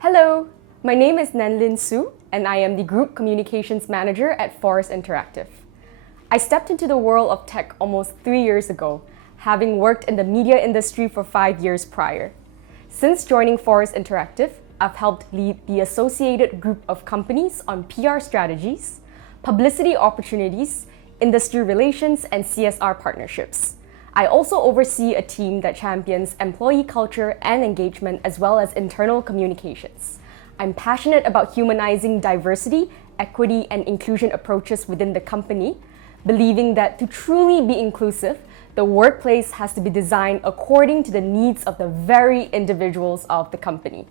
Hello, my name is Nen Lin Soo, and I am the Group Communications Manager at Forest Interactive. I stepped into the world of tech almost 3 years ago, having worked in the media industry for 5 years prior. Since joining Forest Interactive, I've helped lead the associated group of companies on PR strategies, publicity opportunities, industry relations, and CSR partnerships. I also oversee a team that champions employee culture and engagement as well as internal communications. I'm passionate about humanizing diversity, equity, and inclusion approaches within the company, believing that to truly be inclusive, the workplace has to be designed according to the needs of the very individuals of the company.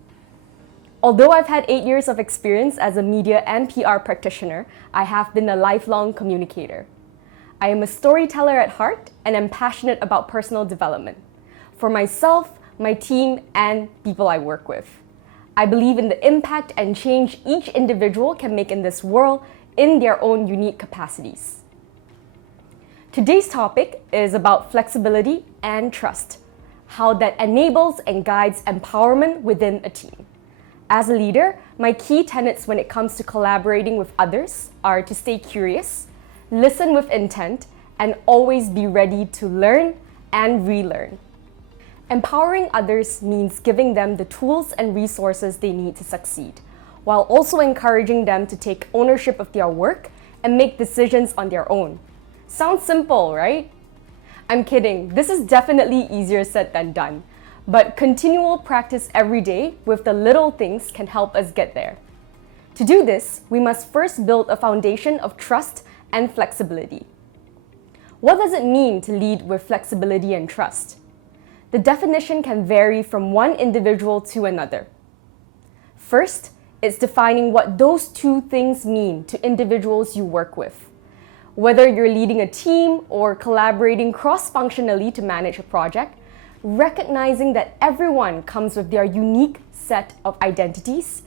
Although I've had 8 years of experience as a media and PR practitioner, I have been a lifelong communicator. I am a storyteller at heart and am passionate about personal development for myself, my team, and people I work with. I believe in the impact and change each individual can make in this world in their own unique capacities. Today's topic is about flexibility and trust, how that enables and guides empowerment within a team. As a leader, my key tenets when it comes to collaborating with others are to stay curious, listen with intent, and always be ready to learn and relearn. Empowering others means giving them the tools and resources they need to succeed, while also encouraging them to take ownership of their work and make decisions on their own. Sounds simple, right? I'm kidding, this is definitely easier said than done, but continual practice every day with the little things can help us get there. To do this, we must first build a foundation of trust and flexibility. What does it mean to lead with flexibility and trust? The definition can vary from one individual to another. First, it's defining what those two things mean to individuals you work with. Whether you're leading a team or collaborating cross-functionally to manage a project, recognizing that everyone comes with their unique set of identities,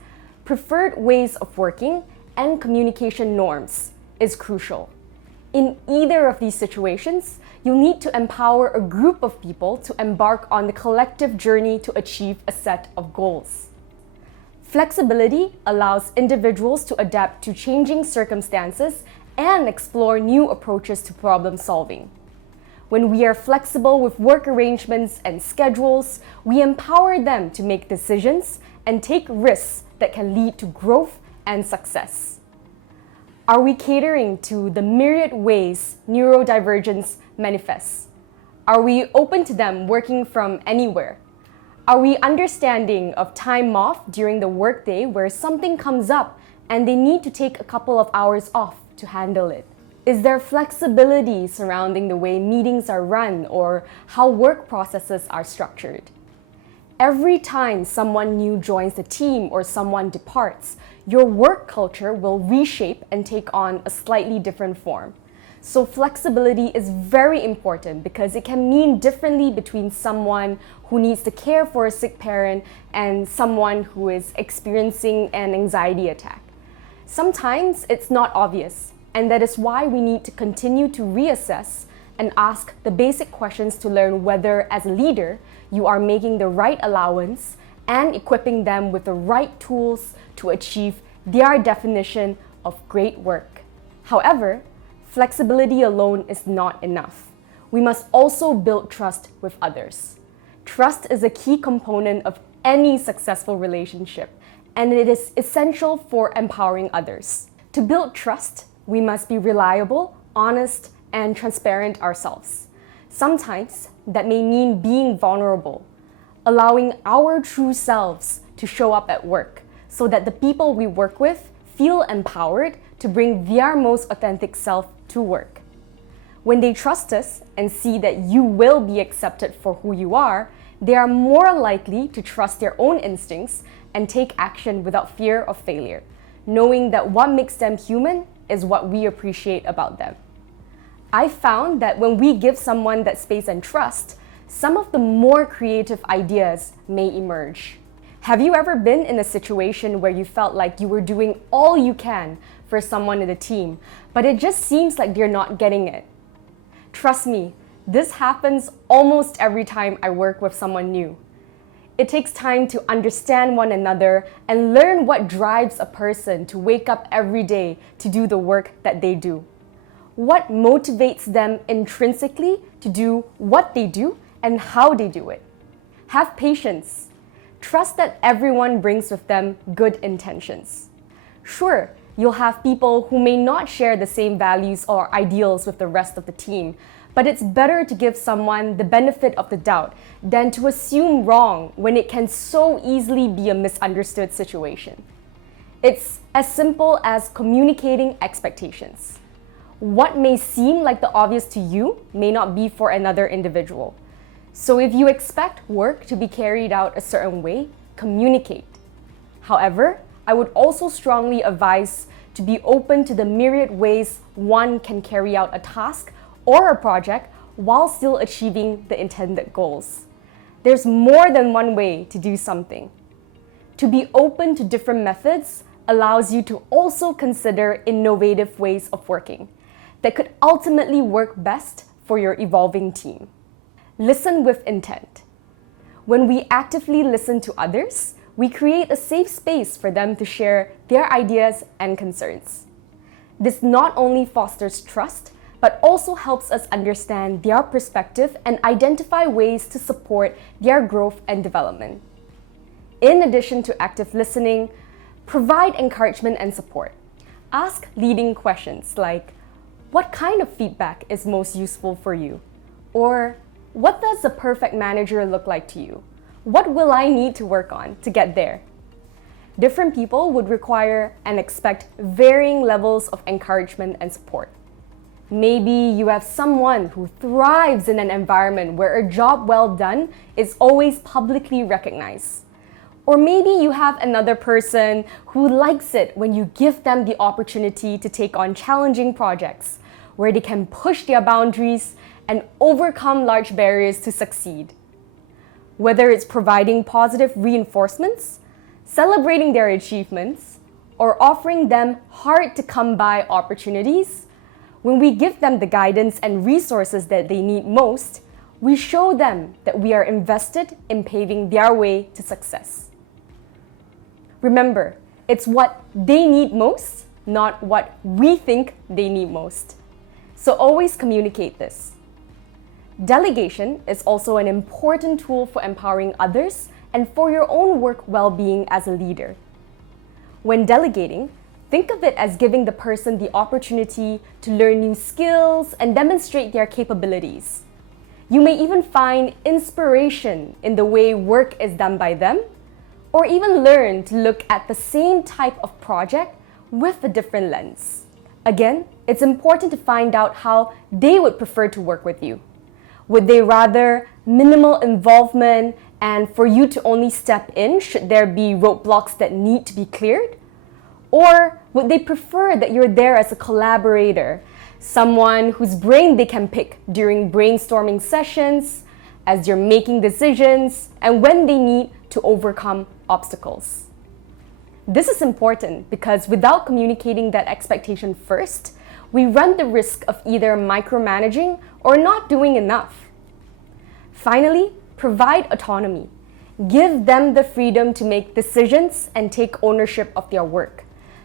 preferred ways of working, and communication norms is crucial. In either of these situations, you'll need to empower a group of people to embark on the collective journey to achieve a set of goals. Flexibility allows individuals to adapt to changing circumstances and explore new approaches to problem solving. When we are flexible with work arrangements and schedules, we empower them to make decisions and take risks that can lead to growth and success. Are we catering to the myriad ways neurodivergence manifests? Are we open to them working from anywhere? Are we understanding of time off during the workday where something comes up and they need to take a couple of hours off to handle it? Is there flexibility surrounding the way meetings are run or how work processes are structured? Every time someone new joins the team or someone departs, your work culture will reshape and take on a slightly different form. So flexibility is very important because it can mean differently between someone who needs to care for a sick parent and someone who is experiencing an anxiety attack. Sometimes it's not obvious, and that is why we need to continue to reassess and ask the basic questions to learn whether, as a leader, you are making the right allowance and equipping them with the right tools to achieve their definition of great work. However, flexibility alone is not enough. We must also build trust with others. Trust is a key component of any successful relationship, and it is essential for empowering others. To build trust, we must be reliable, honest, and transparent ourselves. Sometimes that may mean being vulnerable, allowing our true selves to show up at work so that the people we work with feel empowered to bring their most authentic self to work. When they trust us and see that you will be accepted for who you are, they are more likely to trust their own instincts and take action without fear of failure, knowing that what makes them human is what we appreciate about them. I found that when we give someone that space and trust, some of the more creative ideas may emerge. Have you ever been in a situation where you felt like you were doing all you can for someone in the team, but it just seems like they're not getting it? Trust me, this happens almost every time I work with someone new. It takes time to understand one another and learn what drives a person to wake up every day to do the work that they do. What motivates them intrinsically to do what they do and how they do it. Have patience. Trust that everyone brings with them good intentions. Sure, you'll have people who may not share the same values or ideals with the rest of the team, but it's better to give someone the benefit of the doubt than to assume wrong when it can so easily be a misunderstood situation. It's as simple as communicating expectations. What may seem like the obvious to you may not be for another individual. So if you expect work to be carried out a certain way, communicate. However, I would also strongly advise to be open to the myriad ways one can carry out a task or a project while still achieving the intended goals. There's more than one way to do something. To be open to different methods allows you to also consider innovative ways of working that could ultimately work best for your evolving team. Listen with intent. When we actively listen to others, we create a safe space for them to share their ideas and concerns. This not only fosters trust, but also helps us understand their perspective and identify ways to support their growth and development. In addition to active listening, provide encouragement and support. Ask leading questions like, what kind of feedback is most useful for you? Or, what does a perfect manager look like to you? What will I need to work on to get there? Different people would require and expect varying levels of encouragement and support. Maybe you have someone who thrives in an environment where a job well done is always publicly recognized. Or maybe you have another person who likes it when you give them the opportunity to take on challenging projects, where they can push their boundaries and overcome large barriers to succeed. Whether it's providing positive reinforcements, celebrating their achievements, or offering them hard-to-come-by opportunities, when we give them the guidance and resources that they need most, we show them that we are invested in paving their way to success. Remember, it's what they need most, not what we think they need most. So always communicate this. Delegation is also an important tool for empowering others and for your own work well-being as a leader. When delegating, think of it as giving the person the opportunity to learn new skills and demonstrate their capabilities. You may even find inspiration in the way work is done by them, or even learn to look at the same type of project with a different lens. Again, it's important to find out how they would prefer to work with you. Would they rather minimal involvement and for you to only step in should there be roadblocks that need to be cleared? Or would they prefer that you're there as a collaborator, someone whose brain they can pick during brainstorming sessions, as you're making decisions, and when they need to overcome obstacles? This is important because without communicating that expectation first, we run the risk of either micromanaging or not doing enough. Finally, provide autonomy. Give them the freedom to make decisions and take ownership of their work.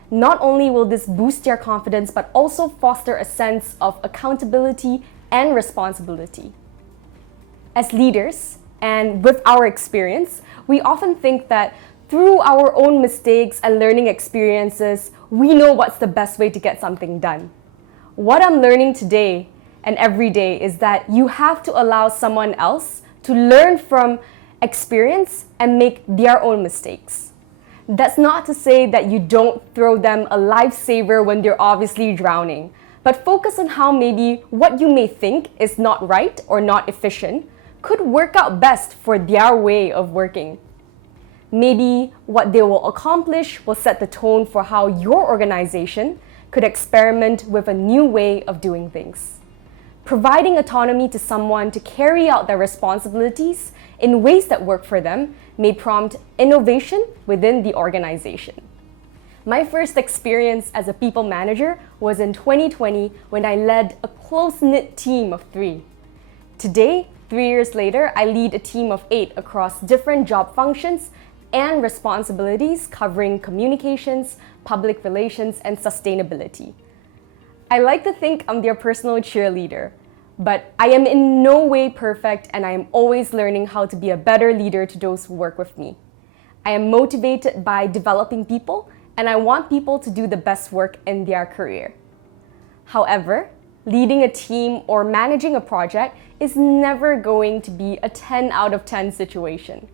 Not only will this boost their confidence, but also foster a sense of accountability and responsibility. As leaders, and with our experience, we often think that through our own mistakes and learning experiences, we know what's the best way to get something done. What I'm learning today and every day is that you have to allow someone else to learn from experience and make their own mistakes. That's not to say that you don't throw them a lifesaver when they're obviously drowning, but focus on how maybe what you may think is not right or not efficient could work out best for their way of working. Maybe what they will accomplish will set the tone for how your organization could experiment with a new way of doing things. Providing autonomy to someone to carry out their responsibilities in ways that work for them may prompt innovation within the organization. My first experience as a people manager was in 2020 when I led a close-knit team of 3. Today, 3 years later, I lead a team of 8 across different job functions and responsibilities covering communications, public relations, and sustainability. I like to think I'm their personal cheerleader, but I am in no way perfect and I am always learning how to be a better leader to those who work with me. I am motivated by developing people and I want people to do the best work in their career. However, leading a team or managing a project is never going to be a 10 out of 10 situation.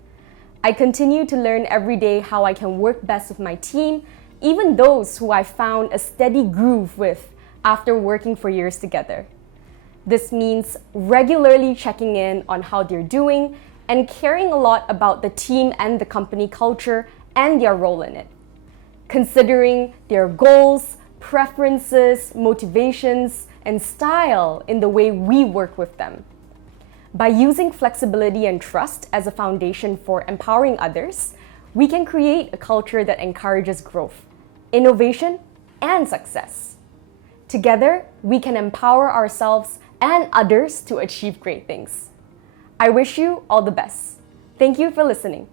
I continue to learn every day how I can work best with my team, even those who I found a steady groove with after working for years together. This means regularly checking in on how they're doing and caring a lot about the team and the company culture and their role in it. Considering their goals, preferences, motivations, and style in the way we work with them. By using flexibility and trust as a foundation for empowering others, we can create a culture that encourages growth, innovation, and success. Together, we can empower ourselves and others to achieve great things. I wish you all the best. Thank you for listening.